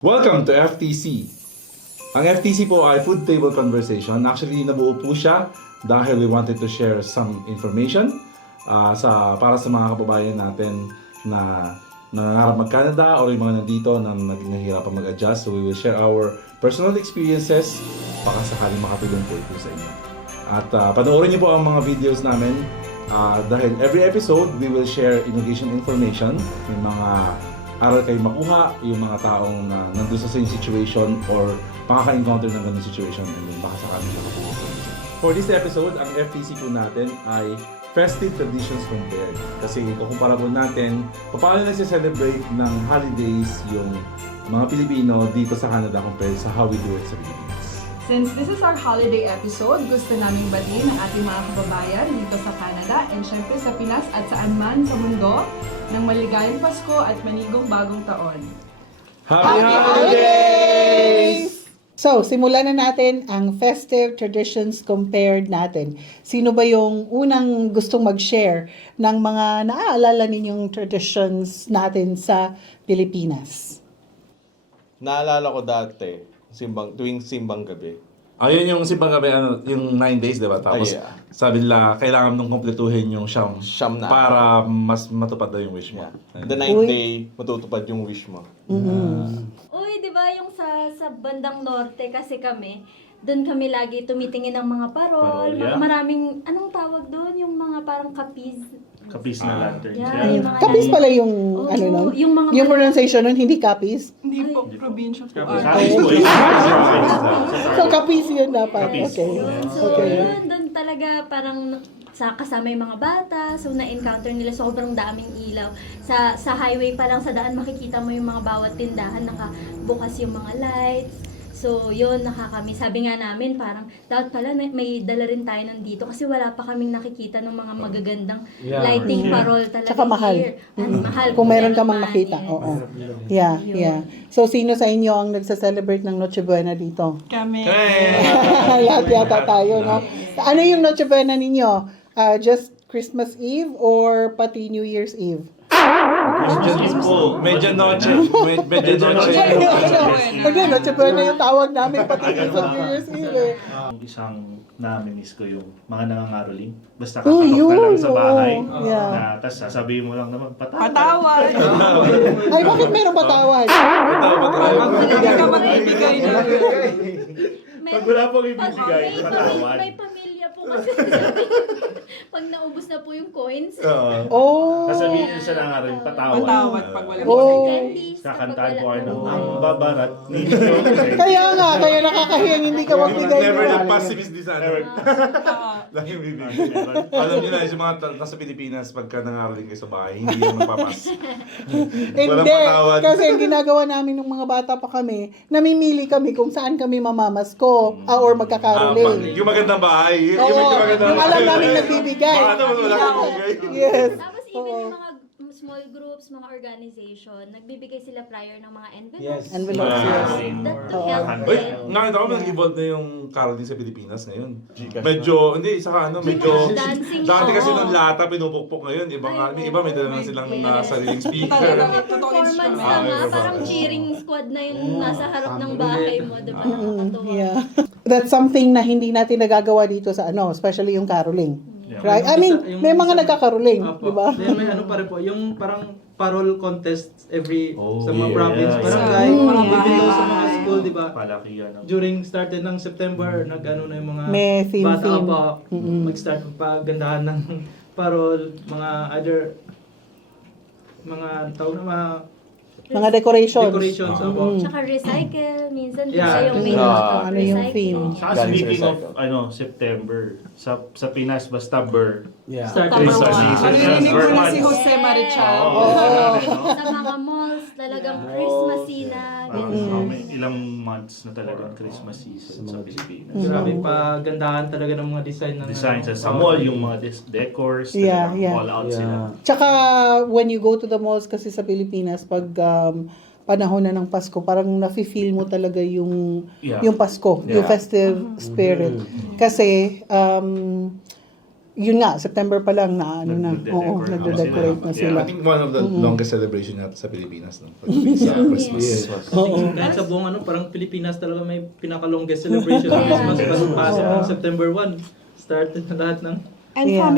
Welcome to FTC. Ang FTC po ay Food Table Conversation. Actually, nabuo po siya dahil we wanted to share some information para sa mga kababayan natin na nangangarap mag-Canada or yung mga nandito na nahihirapan mag-adjust. So we will share our personal experiences baka sakaling makatulong po ito sa inyo. At panoorin niyo po ang mga videos namin dahil every episode we will share education information, yung mga aral kayo makuha, yung mga taong nandun sa same situation or makaka-encounter ng ganung situation and then baka sakaling makatulong po ito. For this episode, ang FTC po natin ay Festive Traditions Compared. Kasi kukumpara po natin paano nagse-celebrate ng holidays yung mga Pilipino dito sa Canada compared sa how we do it sa Pilipinas. Since this is our holiday episode, gusto naming batiin ang ating mga kababayan dito sa Canada and syempre sa Pinas at saan man sa mundo ng maligayang Pasko at manigong bagong taon. Happy Holidays! So, simulan na natin ang Festive Traditions Compared natin. Sino ba yung unang gustong mag-share ng mga naaalala ninyong traditions natin sa Pilipinas? Naalala ko dati, tuwing simbang gabi. Ayun yung simbang gabi, yung 9 days, di ba? Tapos yeah. sabi nila, kailangan nung kumpletuhin yung Siyam na. para mas matupad na yung wish mo. Yeah. The 9th day, matutupad yung wish mo. Uy, di ba yung sa bandang norte kasi kami, doon kami lagi tumitingin ng mga parol, yeah. Maraming, anong tawag doon? Yung mga parang kapiz. Kapis na lanterns. Yeah, Yeah. yung mga Kapis pala yung, Oo, ano nun? yung mga Yung pronunciation nun, hindi kapis? Hindi po, probinsya po. Kapis. Ay. So, kapis yun dapat. Kapis. Okay. Yun. So, Okay. yun, doon talaga parang kasama yung mga bata, so na-encounter nila sobrang daming ilaw. Sa highway pa lang sa daan, makikita mo yung mga bawat tindahan, nakabukas yung mga lights. So, yun, nakakamiss. Sabi nga namin, parang, dapat pala may dala rin tayo nandito kasi wala pa kaming nakikita ng mga magagandang lighting parol talaga. Tsaka mahal. Here. Mahal. Kung meron ka mang man, makita. yes. Oo. Yeah, yeah. So, sino sa inyo ang nagsa-celebrate ng Noche Buena dito? Kami. Lahat yata tayo, no? Ano yung Noche Buena ninyo? Just Christmas Eve or pati New Year's Eve? Medyo noche. Medyo noche. Again, Noche Buena yung tawag namin pati sa New Year's Eve eh. Isang naminis ko yung mga nangangaroling. Basta Oh, kakatok yun. ka lang sa bahay. Oh, yeah. Na, tapos sasabihin mo lang naman, patawad. Patawad! Ay, bakit meron patawad? Hindi ka magbibigay na. Pag wala pong ibibigay, patawad. May pamilya po kasi pag naubos na po yung coins, Oh. Sasabihin nyo sa nangangaroling, patawad. Patawad pag wala Oh. candies, Kakantaan kapag ko wala ano, po. ang babarat ninyo. Kaya nga, kaya nakakahiyang hindi ka magbigay. Never no? nagpassimis di sa ano. Lagi yung bibigay. Alam niyo na, yung mga nasa Pilipinas, pagka nangaroling kayo sa bahay, hindi yung magpapas. Walang Hindi, patawad. kasi ang ginagawa namin nung mga bata pa kami, namimili kami kung saan kami mamamasko or magkakaroling. Yung magandang bahay. Oo, yung alam namin nagbibigay. Baka naman wala kang bibigay. Yes. Tapos even yung mga small groups, mga organization, nagbibigay sila prior ng mga envelopes. Envelopes, Ah, yes. That to Oo. help Uy, them. nakita ko nag-evolve na yung caroling sa Pilipinas ngayon. Medyo, hindi, saka ano, medyo, Dancing dati kasi show. nung lata, pinupukpok ngayon. May iba, may dala na silang sariling speaker. Talaga. Performance na nga, parang cheering squad na yung nasa harap ng bahay mo, diba? Nakakatuwa. Yeah. That's something na hindi natin nagagawa dito sa especially yung caroling. Yeah. Right? I mean, may mga nagkakaroling, Opo. di ba? Then may ano pa rin po, yung parang parol contest every sa mga yeah. province, Yeah. barangay, even though sa mga school, di ba? Palakihan ng... During started ng September, nag-ano na yung mga May theme. bata pa, mag-start pagandahan ng parol, mga other mga tawag na Mga decorations. decorations. Opo. Tsaka recycle, minsan Yeah. yeah. yung main Ah, motto, ano yung recycle. theme? Saka Galing sa speaking of recycle. September, sa Pinas basta Burr. Start Christmas Christmas season. Naririnig ko na si Burr Jose Marichal. Oo. Sa mga malls, talagang Christmassy na. May ilang months na talagang Christmas season sa Pilipinas. Grabe pa gandahan talaga ng mga design ng Design sa mall, yung mga decors, Yeah, talagang yeah. all out sila. Tsaka, when you go to the malls kasi sa Pilipinas, pag panahon na ng Pasko, parang nafe-feel mo talaga yung, Yeah. yung Pasko, yung Yeah. festive spirit. Kasi, yun nga, September pa lang na ano na. Nagde-decorate Oo, na nagde-decorate na Yeah, sila. I think one of the longest celebration natin sa Pilipinas. No? Sa Christmas. Oo. Kahit sa buong parang Pilipinas talaga may pinaka-longest celebration ng Christmas. Pasok ng September 1. Started na lahat ng... And Yeah.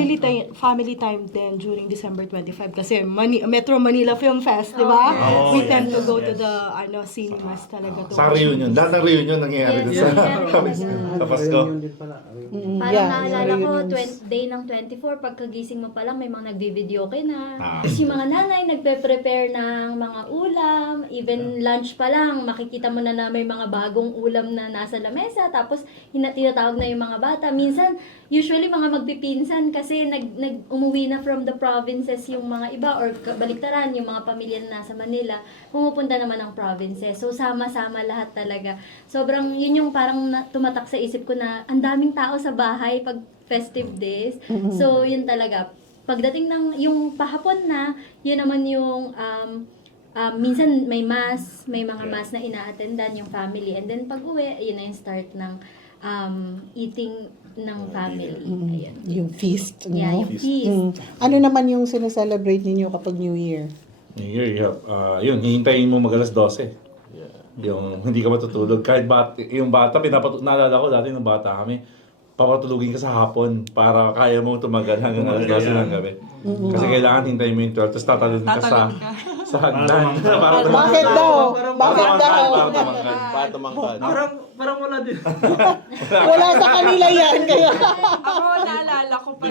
family time din during December 25 kasi Metro Manila Film Fest, di ba? Oh, We yes, tend to go to yes. the cinemas talaga to. Sa reunion. Lahat ng reunion nangyayari dun Yes, sa, yes. sa Pasko. Parang Yeah, naalala ko, reunions. day ng 24, pagkagising mo pa lang, may mga nagbi-video kayo na. Ah. Tapos yung mga nanay, nagpe-prepare ng mga ulam. Even lunch pa lang, makikita mo na may mga bagong ulam na nasa lamesa. Tapos, tinatawag na yung mga bata. Minsan, usually mga magpipinsan kasi umuwi na from the provinces yung mga iba or baliktaran, yung mga pamilya na nasa Manila, pumupunta naman ng provinces. So, sama-sama lahat talaga. Sobrang, yun yung parang tumatak sa isip ko na ang daming tao sa bahay pag festive days. So, yun talaga. Pagdating ng yung pahapon na, yun naman yung minsan may mass, may mga mass na ina-attendan yung family. And then pag uwi, yun na yung start ng eating ng family. Ayan. Yung feast, no? Yeah, yung feast. Ano naman yung sineselebrate ninyo kapag New Year? New Year, you have, yun, hihintayin mo mag alas 12. Yung hindi ka matutulog. Kahit yung bata, naalala ko dati nung bata kami, papatulugin ka sa hapon para kaya mo tumagal hanggang alas 12 ng gabi. Kasi kailangan hintayin mo yung 12, tapos tatalon ka sa hagdan. Para Bakit daw? Bakit daw? Para tumangkad. Parang wala din. Wala sa kanila yan. Kaya Ako, naalala ko pag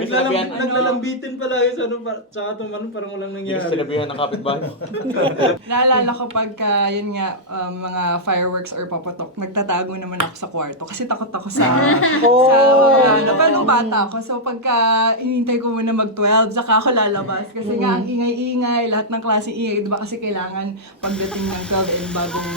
Naglalambitin pala yun sa tsaka parang walang Hindi nangyari. ka sinabihan ng kapitbahay. Naalala ko pagka, yun nga, mga fireworks or papatok, nagtatago naman ako sa kwarto kasi takot ako sa pero nung bata ako. So pagka hinintay ko muna mag-12, saka ako lalabas. Kasi nga, ang ingay-ingay, lahat ng klase ingay. Diba kasi kailangan pagdating ng 12 and bagong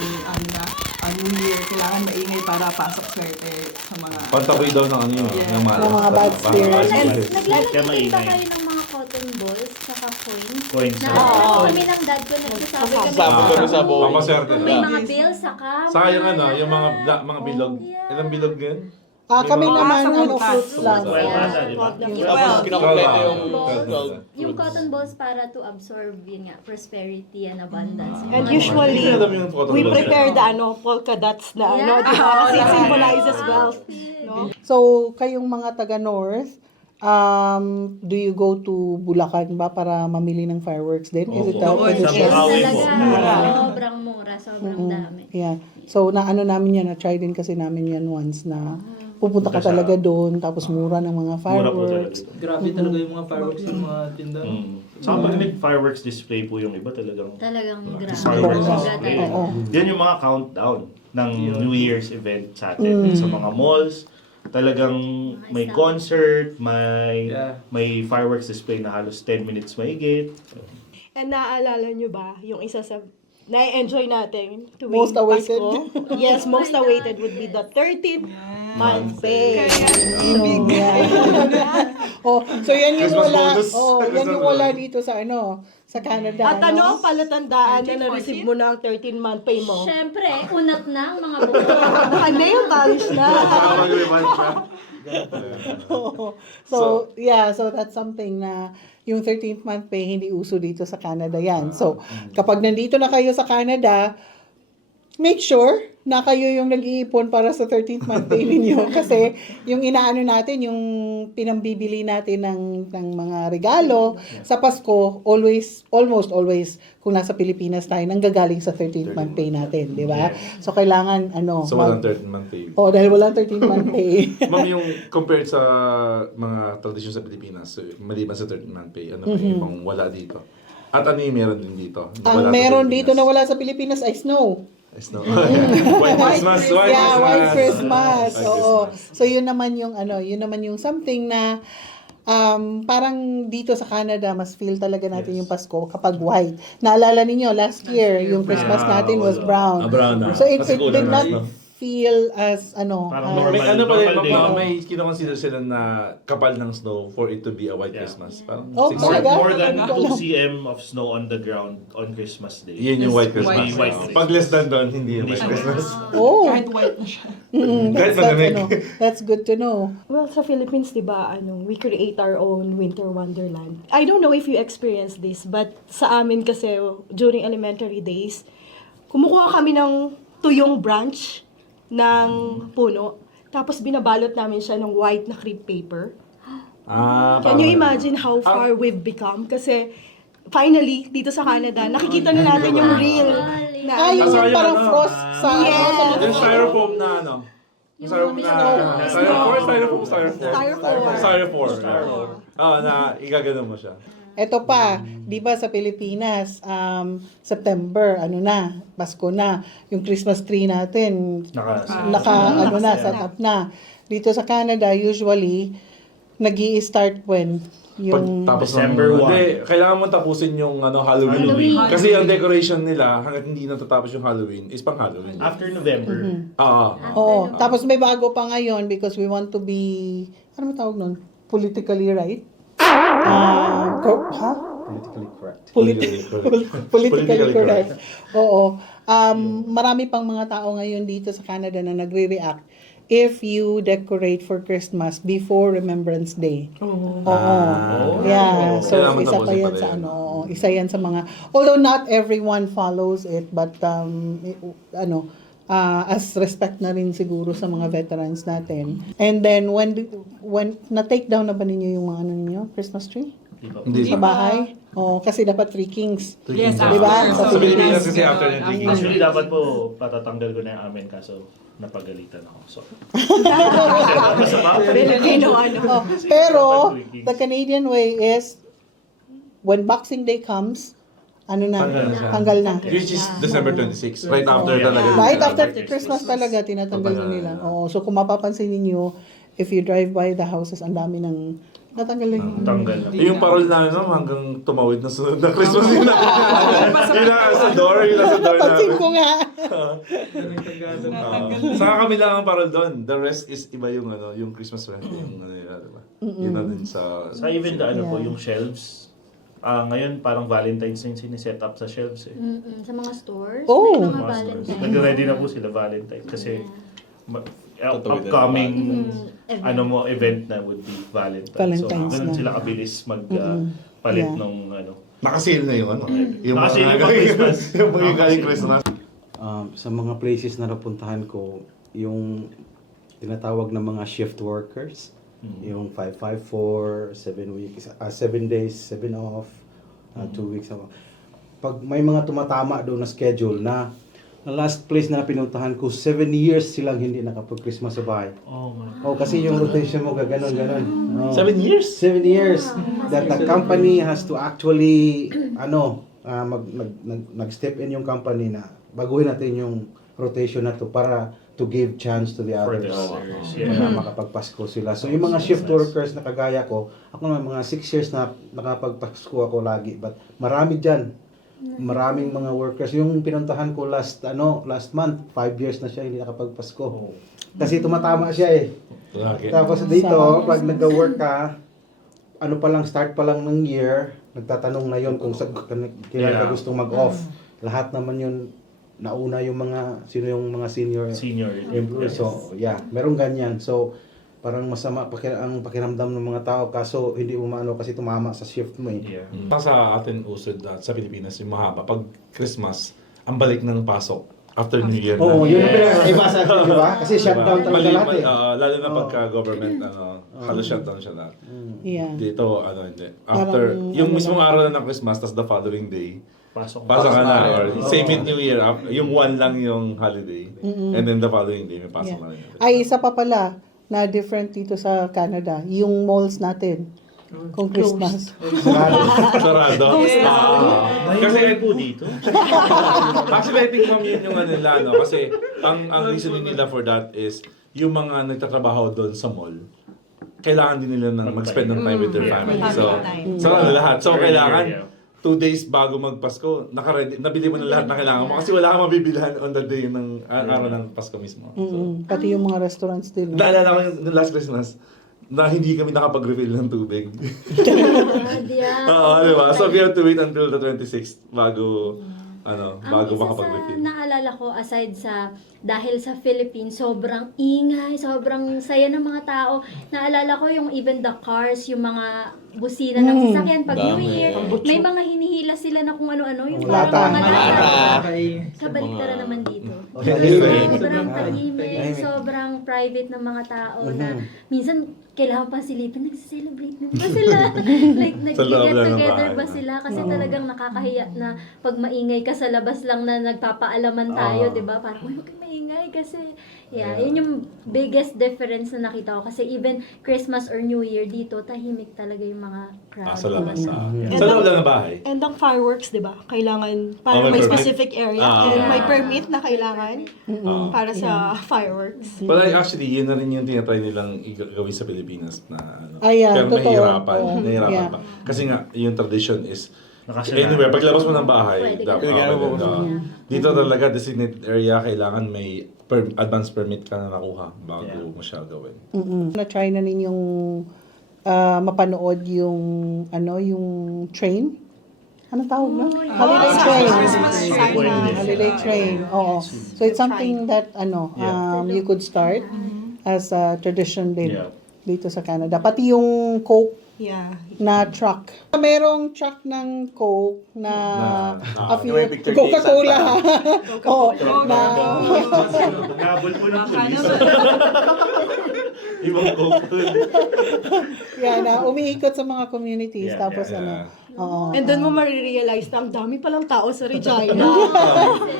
New Year, kailangan maingay para pasok swerte sa mga... Pantaboy daw ng ano yun, ng mga bad spirits. Naglalagay ba maingay. kayo ng mga cotton balls saka coins? Coins. Naalala ko kami ng dad ko, nagsasabi kami. Sabi ko rin sa buhay. Pamaswerte May na. mga bills saka... Saka yung yung mga bilog. Ilang bilog yun? kami naman, sa ano, butas. fruits lang. Tapos kinukumpleto yung Yung cotton balls para to absorb yun nga, prosperity and abundance. Yung And mga usually, Hindi alam yung photo we balls. prepare the polka dots na Yeah. di ba? Kasi it symbolizes wealth. No? So, kayong mga taga-North, do you go to Bulacan ba para mamili ng fireworks din? Is it Opo. a Sa tradition? Bukawi talaga, po. sobrang mura, sobrang dami. Yeah. So, naano namin yan, na-try din kasi namin yan once na pupunta ka talaga doon, tapos mura ng mga Mura po talaga. fireworks. Grabe talaga yung mga fireworks ng mga tinda. Saka pag nag-fireworks display po yung iba talagang Talagang grabe. fireworks Oo. display. Oo. Yan yung mga countdown ng New Year's event sa atin. Sa mga malls, talagang may concert, may fireworks display na halos 10 minutes mahigit. And naaalala nyo ba yung isa sa na-enjoy natin tuwing Most awaited. Pasko? Yes, most awaited would be the 13th month pay. So yan yung Christmas wala. bonus. Yan yung wala dito sa sa Canada. At ano ang palatandaan na na-receive mo na ang 13-month pay mo? Siyempre, unat na ang mga buko. Baka nail polish na. So that's something na yung 13th month pay hindi uso dito sa Canada yan. So, kapag nandito na kayo sa Canada, make sure na kayo yung nag-iipon para sa 13th month pay ninyo. Kasi yung inaano natin, yung pinambibili natin ng mga regalo sa Pasko, almost always, kung nasa Pilipinas tayo, nanggagaling sa 13th month pay natin, di ba? So, kailangan, So, walang 13 month pay. dahil walang 13th month pay. Ma'am, yung compared sa mga tradisyon sa Pilipinas, maliban sa 13 month pay, ano pa yung ibang wala dito? At ano yung meron din dito? Ang meron dito na wala sa Pilipinas ay snow. Snow. White Christmas. Yeah, White Christmas. White Oo. Christmas. So yun naman yung something na parang dito sa Canada mas feel talaga natin yung Pasko kapag white. Naalala ninyo last year yung Christmas natin was brown. Brown na. So it Kasi did kulang not na, no? feel as ano, Parang as- May Normal- ano pa rin, normal day. may kinoconsider sila na kapal ng snow for it to be a white Yeah. Christmas. Parang Oh, 6 More, talaga? more than Wala. 2 cm of snow on the ground on Christmas Day. Yun yung white White Christmas. White Oo. Christmas. Pag less than doon, hindi yung Hindi white siya. Christmas. Oh, Kahit white na siya. Kahit that's, malamig. that's good to know. Well, sa Philippines, di ba, we create our own winter wonderland. I don't know if you experienced this, but sa amin kasi, during elementary days, kumukuha kami ng tuyong branch ng puno, tapos binabalot namin siya ng white na crepe paper. Can you imagine how far we've become? Kasi, finally, dito sa Canada, nakikita na natin yung real na Yung Saka yung parang ano, frost sa Yes. ano, sa Yung styrofoam na ano? Yung styrofoam na... Styrofoam. Na igagano mo siya. Ito pa, di ba sa Pilipinas, September, ano na, Pasko na, yung Christmas tree natin, set up na. Dito sa Canada, usually, nag-i-start when? Yung December 1. Hindi, kailangan mo tapusin yung Halloween. Kasi ang decoration nila, hanggat hindi natatapos yung Halloween, is pang Halloween. After November. Oo. Tapos may bago pa ngayon because we want to be, ano mo tawag nun? Politically right? Politically correct. Politically correct. Oo. Marami pang mga tao ngayon dito sa Canada na nagre-react if you decorate for Christmas before Remembrance Day. Oo. Yeah. So, Kailangan isa pa tapusin yan pa sa rin. ano. Isa yan sa mga, although not everyone follows it, but as respect na rin siguro sa mga veterans natin. And then, when na-take down na ba ninyo yung mga ano ninyo, Christmas tree? Hindi Sa bahay? Oo, kasi dapat Three Kings. Yes, Di ba? after. Sa Pilipinas Pilipinas. kasi after yung 3 Actually, dapat po patatanggal ko na yung amin kaso napagalitan ako. So, Filipino, Oh, pero, the Canadian way is, when Boxing Day comes, ano na, Tanggal na siya. tanggal na. Which is December 26. Right after Yeah. talaga. Right after Christmas. Christmas talaga, tinatanggal na Tanggal nila. na. Oo, so kung mapapansin ninyo, if you drive by the houses, ang dami ng natanggal na yung... tanggal na. Yung parol na hanggang tumawid na sunod na Christmas yun na. Yun na sa door Pansin namin. ko nga. Saka kami lang ang parol doon. The rest is iba yung yung Christmas rest. Yung nila, diba? Yun na din sa... Sa even the po, Yeah. yung shelves, ngayon parang Valentine's na yung siniset up sa shelves eh. Sa mga stores, Oh. may mga Mga stores. Valentine. Nag-ready na po sila Valentine kasi Tatuwid na upcoming event. event na would be Valentine. Valentine's so, ganun na. sila kabilis palit Yeah. nung Nakasil na yung Yung Nakasil yung mga Christmas. yung mga galing Christmas. Sa mga places na napuntahan ko, yung tinatawag na mga shift workers, yung 554, 7 weeks, 7 days, 7 off, 2 weeks off. Pag may mga tumatama doon na schedule na last place na pinuntahan ko, 7 years silang hindi nakapag-Christmas sa bahay. Oh my Oh, kasi yung rotation mo gaganon. Oh. 7 years? 7 years that the company has to actually nag-step in yung company na baguhin natin yung rotation na to para to give chance to the For others. the others, Na makapagpasko sila. So yung mga shift workers na kagaya ko, ako naman mga 6 years na nakapagpasko ako lagi, but marami diyan. Maraming mga workers yung pinuntahan ko last month, 5 years na siya hindi nakapagpasko. Kasi tumatama siya eh. Tapos dito, pag nag-work ka, start pa lang ng year, nagtatanong na yon kung kailan ka gustong mag-off. Lahat naman yun, nauna yung sino yung mga senior employees. So, merong ganyan. So, parang masama ang pakiramdam ng mga tao kaso hindi mo maano kasi tumama sa shift mo eh. Yeah. Sa atin usod sa Pilipinas yung mahaba. Pag Christmas, ang balik ng pasok after New Year na. Oo, yun ang pinag-iba sa atin, di ba? Kasi shutdown talaga lahat eh. Lalo na pagka government, halos shutdown siya lahat. Yeah. Dito, hindi. After, yung mismong araw na ng Christmas, tas the following day, Pasok pasok ka na. Or Oo. same with New Year, yung one lang yung holiday. And then the following day, may pasok na rin. Ay, isa pa pala na different dito sa Canada, yung malls natin. Kung Christmas. Sarado. Kasi po dito. Actually, I think ma'am yun yung nila, kasi ang reasoning nila for that is yung mga nagtatrabaho doon sa mall, kailangan din nila mag-spend ng time with their family. So, lahat. So, kailangan 2 days bago magpasko, nabili mo na lahat na kailangan mo kasi wala kang mabibilhan on the day ng araw ng Pasko mismo. So, Pati yung mga restaurants din. No? naalala ko yung last Christmas na hindi kami nakapag-refill ng tubig. Oo, di ba? So we have to wait until the 26th bago bago Ang isa makapag-refill. sa naalala ko, aside sa dahil sa Philippines, sobrang ingay, sobrrang saya ng mga tao. Naalala ko yung even the cars, yung mga busina ng sasakyan pag New Dami. Year, may mga hinihila sila na kung ano-ano, yung Lata. parang mga Lata. lata. Kay Kabaliktaran naman dito. Tahimik. Sobrang tahimik, Tahimik. sobrang private ng mga tao na minsan kailangan pa silipin, nag-celebrate na ba sila? Like, Sa loob nag-get lang ng together bahay. ba sila? Kasi talagang nakakahiya na pag maingay ka sa labas lang na nagpapaalaman tayo, di ba? Parang, huwag kang maingay kasi, yun yung biggest difference na nakita ko. Kasi even Christmas or New Year dito, tahimik talaga yung mga crowd. Sa labas. Mga- Sa loob lang ng bahay. And ang fireworks, di ba? Kailangan, parang may may permit. specific area and may permit na kailangan para sa fireworks. But actually, yun na rin yung tinatry nilang gawin sa Pilipinas na Ay, pero totoo. nahihirapan. Oo. Nahihirapan Yeah. pa. Kasi nga, yung tradition is Nakasanay. anywhere, paglabas mo ng bahay, Pwede ka. dapat Pwede ka pwede na ka. Dito talaga, designated area, kailangan may advance permit ka na nakuha bago mo siya gawin. Na-try na ninyong mapanood yung yung train? Anong tawag na? Holiday train. Holiday train. Oo. So it's something that you could start as a tradition din Yeah. dito sa Canada. Pati yung Coke Yeah. na truck. Merong truck ng Coke na may picture ni Coca-Cola. Oo, na Nabol po ng pulis. Ibang coke. na umiikot sa mga communities tapos oo. And then mo marirealize na ang dami palang tao sa Regina.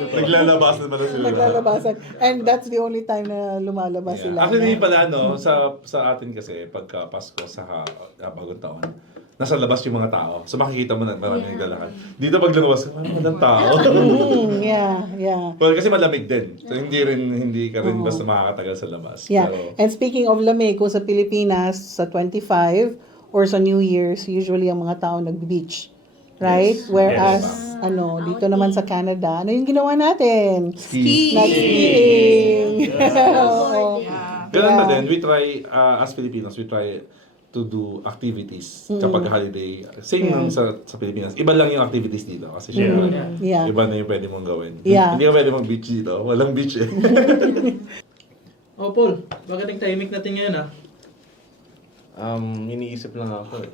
Naglalabas naman na sila. Naglalabasan. And that's the only time na lumalabas sila. Actually, hindi pala, sa atin kasi, pagka Pasko sa bagong taon, nasa labas yung mga tao. So makikita mo na maraming naglalakad. Dito pag lumabas, walang tao. Yeah. Well, kasi malamig din. So hindi ka rin basta makakatagal sa labas. Yeah. Pero, And speaking of lamig, kung sa Pilipinas, sa 25 or sa New Year's, usually ang mga tao nag-beach. Right? Yes. Whereas, Yes, dito naman sa Canada, ano yung ginawa natin? ski. Nag-skiing. Oo. Ganun na din, we try, as Filipinos, we try to do activities kapag holiday. Same lang sa Pilipinas. Iba lang yung activities dito. Kasi syempre, Yeah. iba na yung pwede mong gawin. Yeah. Hindi ka pwede mag-beach dito. Walang beach eh. Oh, Paul, bakit ang timing natin ngayon Iniisip lang ako eh.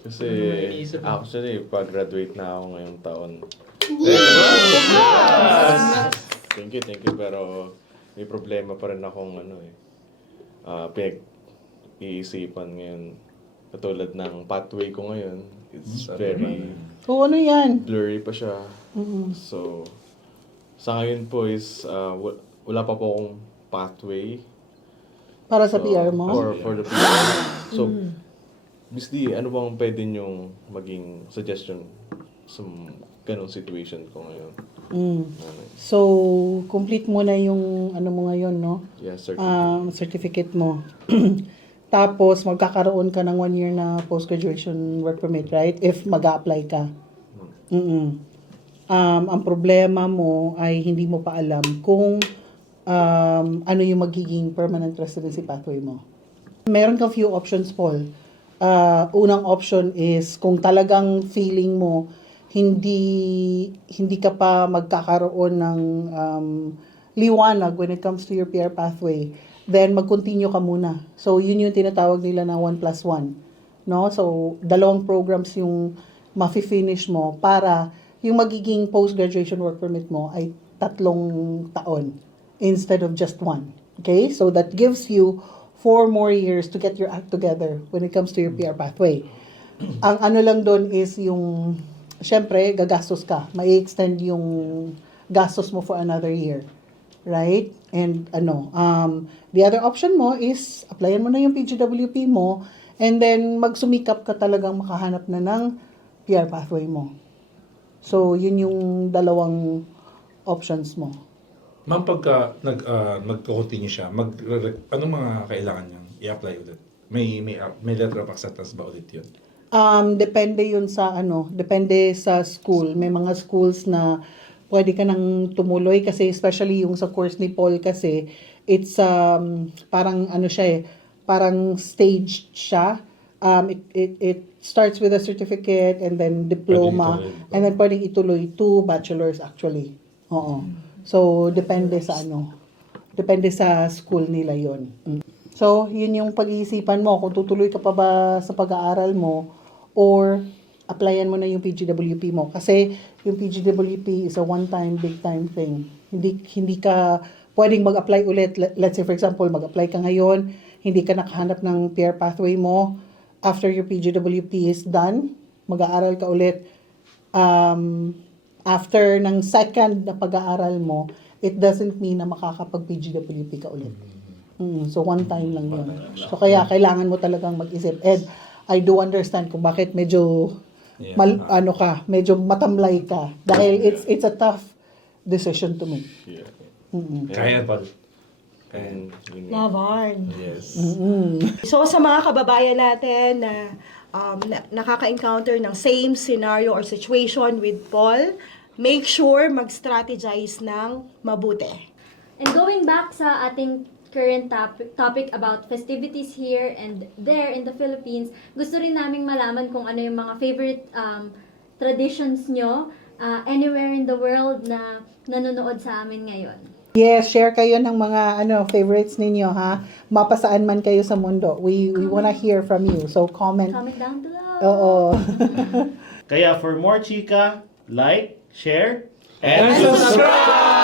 Kasi Iniisip mo? actually, pag-graduate na ako ngayong taon. Thank you. Pero may problema pa rin akong pinag-iisipan ngayon. Katulad ng pathway ko ngayon. It's very Oo, ano yan? blurry pa siya. So, sa ngayon po is wala pa po akong pathway. Para sa PR mo? For the PR. So, Miss D, ano bang pwede niyong maging suggestion sa ganong situation ko ngayon? So, complete mo na yung mo ngayon, no? Yeah, sir. Certificate mo. Tapos, magkakaroon ka ng 1 year na post-graduation work permit, right? If mag-a-apply ka. Ang problema mo ay hindi mo pa alam kung ano yung magiging permanent residency pathway mo. Meron kang few options, Paul. Unang option is kung talagang feeling mo hindi ka pa magkakaroon ng liwanag when it comes to your PR pathway, then mag-continue ka muna. So, yun yung tinatawag nila na 1+1. No? So, 2 programs yung ma-finish mo para yung magiging post-graduation work permit mo ay 3 taon instead of just 1. Okay? So, that gives you 4 more years to get your act together when it comes to your PR pathway. Ang ano lang doon is yung, syempre, gagastos ka. May-extend yung gastos mo for another year. Right? And the other option mo is, applyan mo na yung PGWP mo, and then magsumikap ka talagang makahanap na ng PR pathway mo. So, yun yung 2 options mo. Ma'am, pagka nag-continue siya, anong mga kailangan niyang i-apply ulit? May letter of acceptance ba ulit yun? Depende yun sa depende sa school. May mga schools na pwede ka nang tumuloy kasi especially yung sa course ni Paul kasi it's parang siya parang staged siya. It starts with a certificate and then diploma and then pwedeng ituloy to bachelor's actually. Oo. So depende sa depende sa school nila yon. So, yun yung pag-iisipan mo kung tutuloy ka pa ba sa pag-aaral mo or applyan mo na yung PGWP mo. Kasi yung PGWP is a one-time, big-time thing. Hindi ka pwedeng mag-apply ulit. Let's say, for example, mag-apply ka ngayon, hindi ka nakahanap ng peer pathway mo. After your PGWP is done, mag-aaral ka ulit. After ng second na pag-aaral mo, it doesn't mean na makakapag-PGWP ka ulit. So one time lang yun. So kaya kailangan mo talagang mag-isip. And I do understand kung bakit medyo medyo matamlay ka dahil it's a tough decision to make. Yeah. Kaya pa. And, Lavan. yes. So sa mga kababayan natin na nakaka-encounter ng same scenario or situation with Paul, make sure mag-strategize ng mabuti. And going back sa ating current topic about festivities here and there in the Philippines, gusto rin naming malaman kung ano yung mga favorite traditions nyo anywhere in the world na nanonood sa amin ngayon. Yes, share kayo ng mga favorites ninyo ha. Mapasaan man kayo sa mundo. We wanna hear from you. So comment. Comment down below. Oo. Kaya for more chika, like, share, And subscribe!